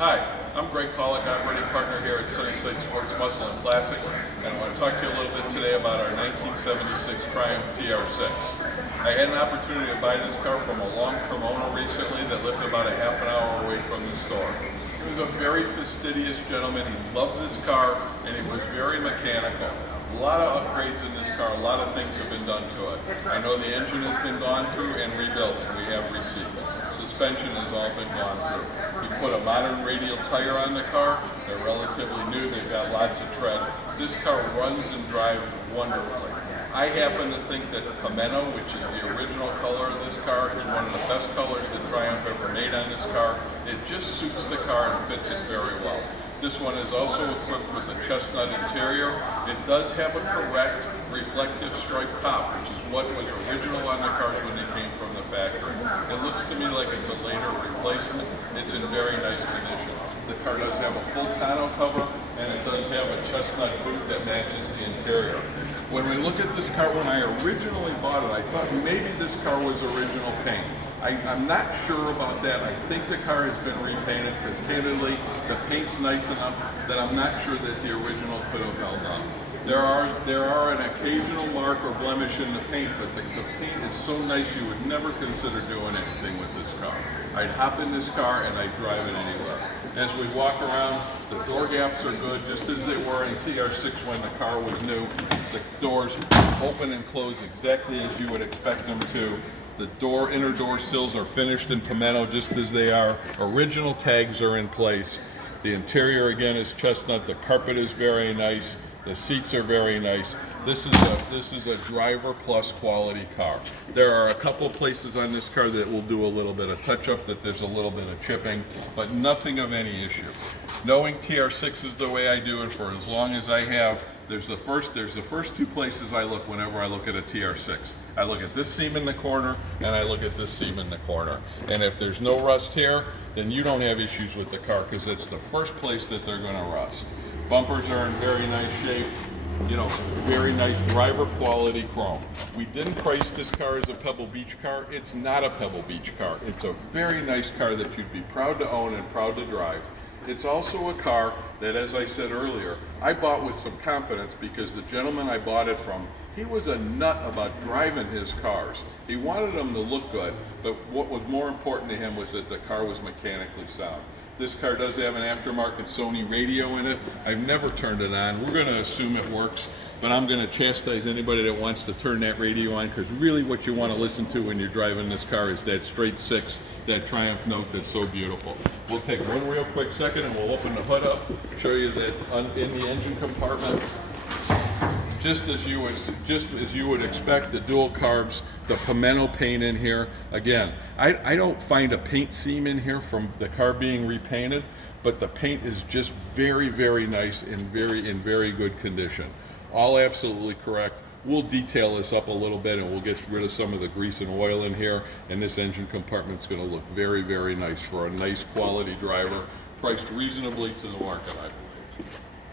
Hi, I'm Greg Pollock, operating partner here at Sunnyside Sports Muscle and Classics, and I want to talk to you a little bit today about our 1976 Triumph TR6. I had an opportunity to buy this car from a long-term owner recently that lived about a half an hour away from the store. He was a very fastidious gentleman. He loved this car, and he was very mechanical. A lot of upgrades in this car, a lot of things have been done to it. I know the engine has been gone through and rebuilt, and we have receipts. Suspension has all been gone through. We put a modern radial tire on the car. They're relatively new, they've got lots of tread. This car runs and drives wonderfully. I happen to think that Pimento, which is the original color of this car, is one of the best colors that Triumph ever made on this car. It just suits the car and fits it very well. This one is also equipped with a chestnut interior. It does have a correct reflective striped top, which is what was original on the cars when they came from the factory. It looks to me like it's a later replacement. It's in very nice condition. The car does have a full tonneau cover, and it does have a chestnut boot that matches the interior. When we look at this car, when I originally bought it, I thought maybe this car was original paint. I'm not sure about that. I think the car has been repainted because candidly, the paint's nice enough that I'm not sure that the original could have held up. There are an occasional mark or blemish in the paint, but the paint is so nice you would never consider doing anything with this car. I'd hop in this car and I'd drive it anywhere. As we walk around, the door gaps are good, just as they were in TR6 when the car was new. The doors open and close exactly as you would expect them to. The inner door sills are finished in Pimento just as they are. Original tags are in place. The interior again is chestnut. The carpet is very nice. The seats are very nice. This is a driver plus quality car. There are a couple places on this car that will do a little bit of touch up, that there's a little bit of chipping, but nothing of any issue. Knowing TR6 is the way I do it for as long as I have, there's the first two places I look whenever I look at a TR6. I look at this seam in the corner and I look at this seam in the corner. And if there's no rust here, then you don't have issues with the car because it's the first place that they're going to rust. Bumpers are in very nice shape. You know, very nice driver quality chrome. We didn't price this car as a Pebble Beach car. It's not a Pebble Beach car. It's a very nice car that you'd be proud to own and proud to drive. It's also a car that, as I said earlier, I bought with some confidence because the gentleman I bought it from, he was a nut about driving his cars. He wanted them to look good, but what was more important to him was that the car was mechanically sound. This car does have an aftermarket Sony radio in it. I've never turned it on. We're going to assume it works, but I'm going to chastise anybody that wants to turn that radio on, because really what you want to listen to when you're driving this car is that straight six, that Triumph note that's so beautiful. We'll take one real quick second and we'll open the hood up, show you that in the engine compartment, just as you would expect, the dual carbs, the Pimento paint in here. Again, I don't find a paint seam in here from the car being repainted, but the paint is just very, very nice and in very good condition. All absolutely correct. We'll detail this up a little bit and we'll get rid of some of the grease and oil in here, and this engine compartment's going to look very, very nice for a nice quality driver, priced reasonably to the market, I believe.